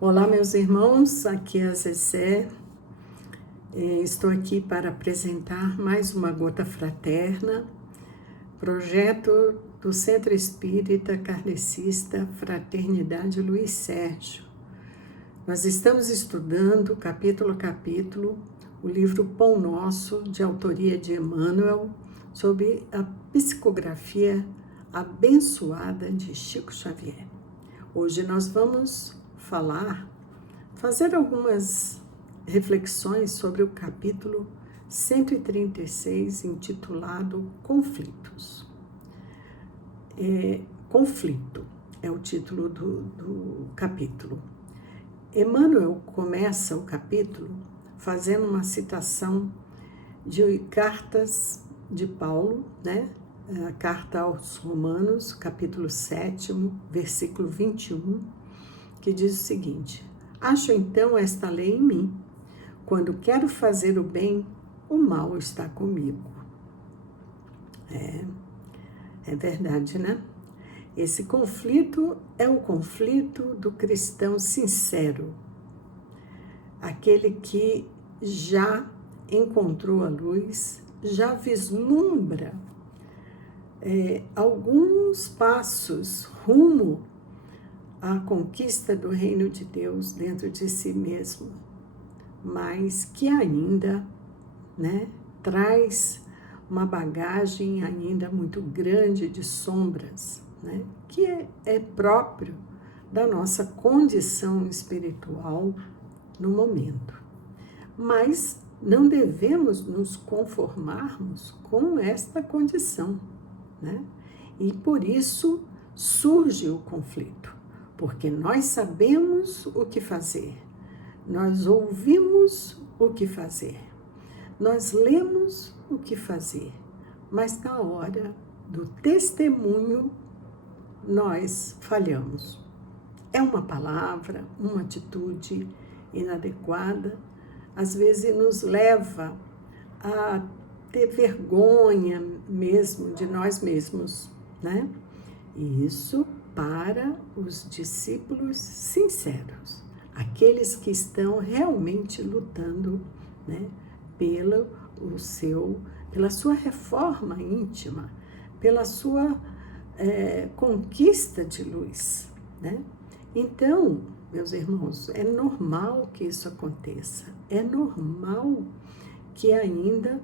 Olá, meus irmãos, aqui é a Zezé. Estou aqui para apresentar mais uma Gota Fraterna, projeto do Centro Espírita Kardecista Fraternidade Luiz Sérgio. Nós estamos estudando, capítulo a capítulo, o livro Pão Nosso, de autoria de Emmanuel, sobre a psicografia abençoada de Chico Xavier. Hoje nós vamos fazer algumas reflexões sobre o capítulo 136, intitulado Conflitos. Conflito é o título do capítulo. Emmanuel começa o capítulo fazendo uma citação de cartas de Paulo, a carta aos Romanos, capítulo 7, versículo 21, que diz o seguinte: acho então esta lei em mim, quando quero fazer o bem, o mal está comigo. É verdade, né? Esse conflito é o conflito do cristão sincero, aquele que já encontrou a luz, já vislumbra alguns passos rumo à conquista do reino de Deus dentro de si mesmo, mas que ainda traz uma bagagem ainda muito grande de sombras, que é próprio da nossa condição espiritual no momento. Mas não devemos nos conformarmos com esta condição, E por isso surge o conflito, porque nós sabemos o que fazer, nós ouvimos o que fazer, nós lemos o que fazer, mas na hora do testemunho nós falhamos. É uma palavra, uma atitude inadequada, às vezes nos leva a ter vergonha mesmo de nós mesmos, E isso para os discípulos sinceros, aqueles que estão realmente lutando, pela sua reforma íntima, pela sua conquista de luz, Então, meus irmãos, é normal que isso aconteça, é normal que ainda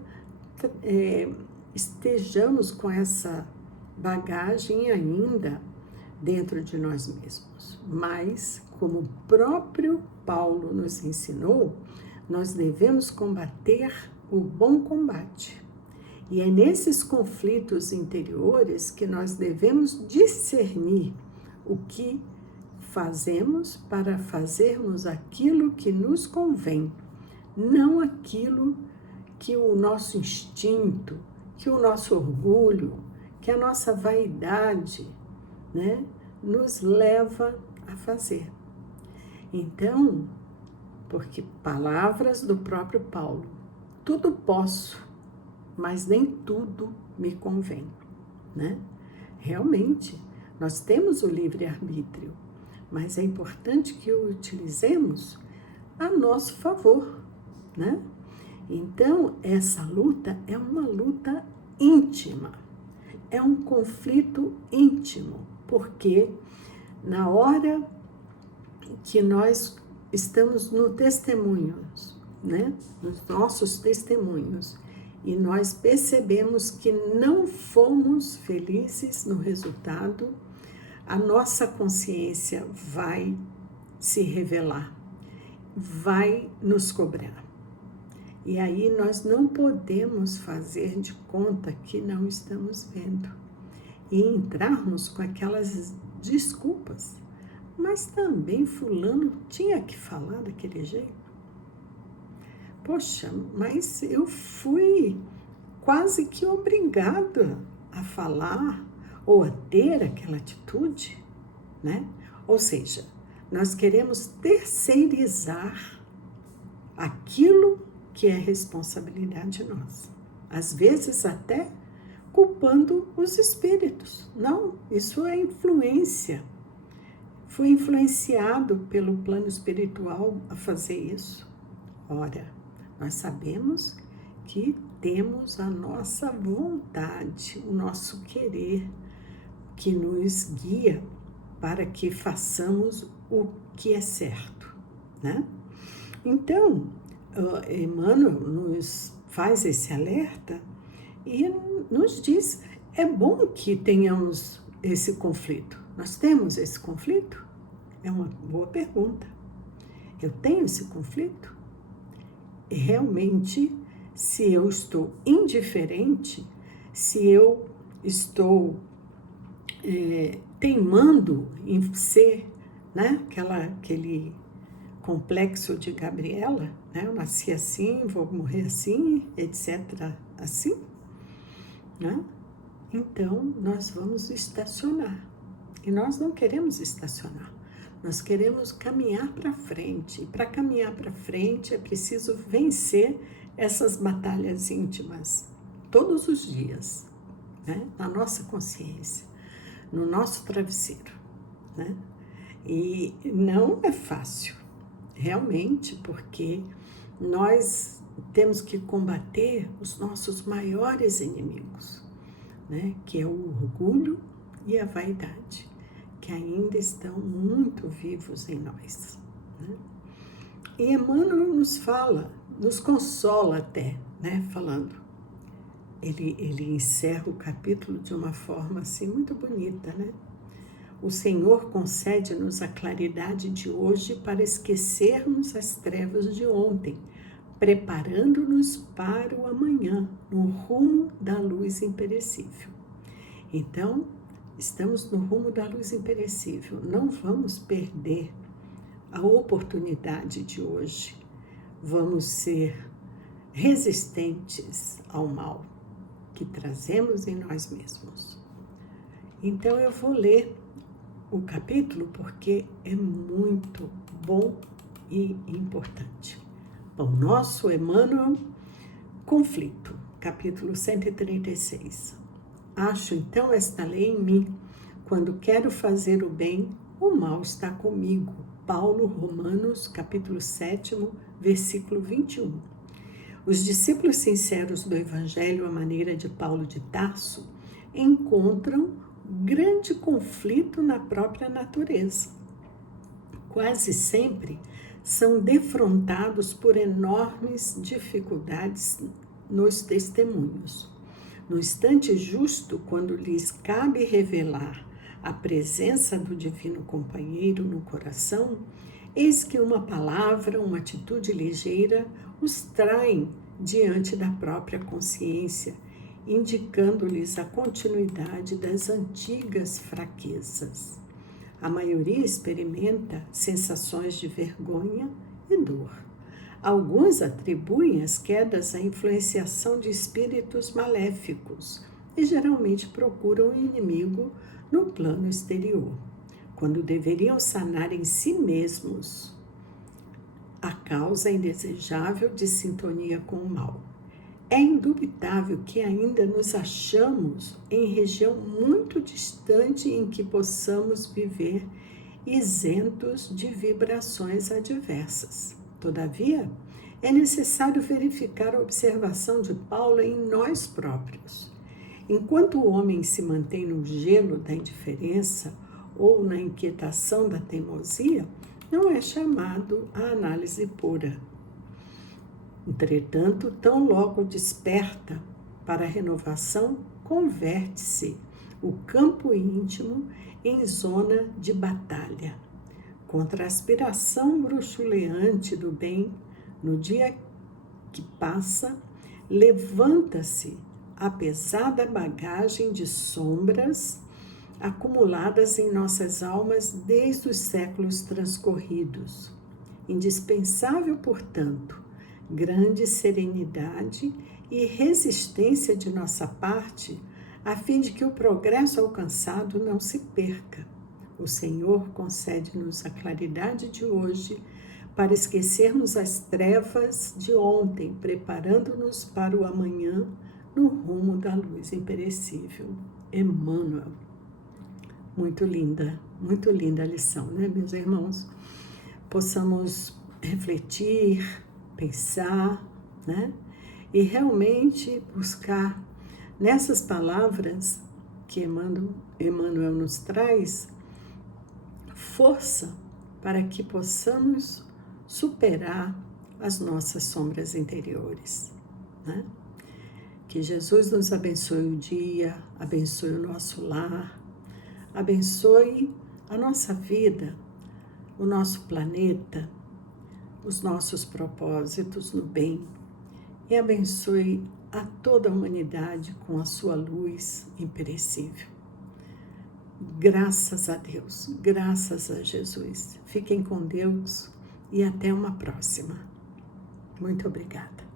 estejamos com essa bagagem ainda dentro de nós mesmos. Mas, como o próprio Paulo nos ensinou, nós devemos combater o bom combate. E é nesses conflitos interiores que nós devemos discernir o que fazemos para fazermos aquilo que nos convém, não aquilo que o nosso instinto, que o nosso orgulho, que a nossa vaidade, nos leva a fazer. Então, porque palavras do próprio Paulo, tudo posso, mas nem tudo me convém, Realmente, nós temos o livre-arbítrio, mas é importante que o utilizemos a nosso favor, Então, essa luta é uma luta íntima, é um conflito íntimo, porque na hora que nós estamos no testemunho, nos nossos testemunhos, e nós percebemos que não fomos felizes no resultado, a nossa consciência vai se revelar, vai nos cobrar. E aí nós não podemos fazer de conta que não estamos vendo e entrarmos com aquelas desculpas. Mas também fulano tinha que falar daquele jeito. Poxa, mas eu fui quase que obrigada a falar ou a ter aquela atitude, Ou seja, nós queremos terceirizar aquilo que é responsabilidade nossa. Às vezes até culpando os espíritos. Não, isso é influência. foi influenciado pelo plano espiritual a fazer isso? Ora, nós sabemos que temos a nossa vontade, o nosso querer, que nos guia para que façamos o que é certo, né? Então, Emmanuel nos faz esse alerta e nos diz, é bom que tenhamos esse conflito. Nós temos esse conflito? É uma boa pergunta. Eu tenho esse conflito? E realmente, se eu estou indiferente, se eu estou teimando em ser, né, aquele complexo de Gabriela, né, eu nasci assim, vou morrer assim, etc. assim, né? Então, nós vamos estacionar. E nós não queremos estacionar. Nós queremos caminhar para frente. E para caminhar para frente é preciso vencer essas batalhas íntimas todos os dias, né? Na nossa consciência, no nosso travesseiro, né? E não é fácil, realmente, porque nós temos que combater os nossos maiores inimigos, né? Que é o orgulho e a vaidade, que ainda estão muito vivos em nós, né? E Emmanuel nos fala, nos consola até, né? Falando, ele encerra o capítulo de uma forma assim muito bonita, né? O Senhor concede-nos a claridade de hoje para esquecermos as trevas de ontem, preparando-nos para o amanhã, no rumo da luz imperecível. Então, estamos no rumo da luz imperecível. Não vamos perder a oportunidade de hoje. Vamos ser resistentes ao mal que trazemos em nós mesmos. Então, eu vou ler o capítulo porque é muito bom e importante. Bom, nosso Emmanuel, conflito, capítulo 136. Acho então esta lei em mim. Quando quero fazer o bem, o mal está comigo. Paulo, Romanos, capítulo 7, versículo 21. Os discípulos sinceros do Evangelho, à maneira de Paulo de Tarso, encontram grande conflito na própria natureza. Quase sempre são defrontados por enormes dificuldades nos testemunhos. No instante justo, quando lhes cabe revelar a presença do divino companheiro no coração, eis que uma palavra, uma atitude ligeira os traem diante da própria consciência, indicando-lhes a continuidade das antigas fraquezas. A maioria experimenta sensações de vergonha e dor. Alguns atribuem as quedas à influenciação de espíritos maléficos e geralmente procuram o inimigo no plano exterior, quando deveriam sanar em si mesmos a causa indesejável de sintonia com o mal. É indubitável que ainda nos achamos em região muito distante em que possamos viver isentos de vibrações adversas. Todavia, é necessário verificar a observação de Paulo em nós próprios. Enquanto o homem se mantém no gelo da indiferença ou na inquietação da teimosia, não é chamado à análise pura. Entretanto, tão logo desperta para a renovação, converte-se o campo íntimo em zona de batalha. Contra a aspiração bruxuleante do bem, no dia que passa, levanta-se a pesada bagagem de sombras acumuladas em nossas almas desde os séculos transcorridos. Indispensável, portanto, grande serenidade e resistência de nossa parte, a fim de que o progresso alcançado não se perca. O Senhor concede-nos a claridade de hoje para esquecermos as trevas de ontem, preparando-nos para o amanhã no rumo da luz imperecível. Emmanuel. Muito linda Muito linda a lição, né, meus irmãos? Possamos refletir, pensar, né? E realmente buscar nessas palavras que Emmanuel nos traz força para que possamos superar as nossas sombras interiores, né? Que Jesus nos abençoe o dia, abençoe o nosso lar, abençoe a nossa vida, o nosso planeta, os nossos propósitos no bem e abençoe a toda a humanidade com a sua luz imperecível. Graças a Deus, graças a Jesus. Fiquem com Deus e até uma próxima. Muito obrigada.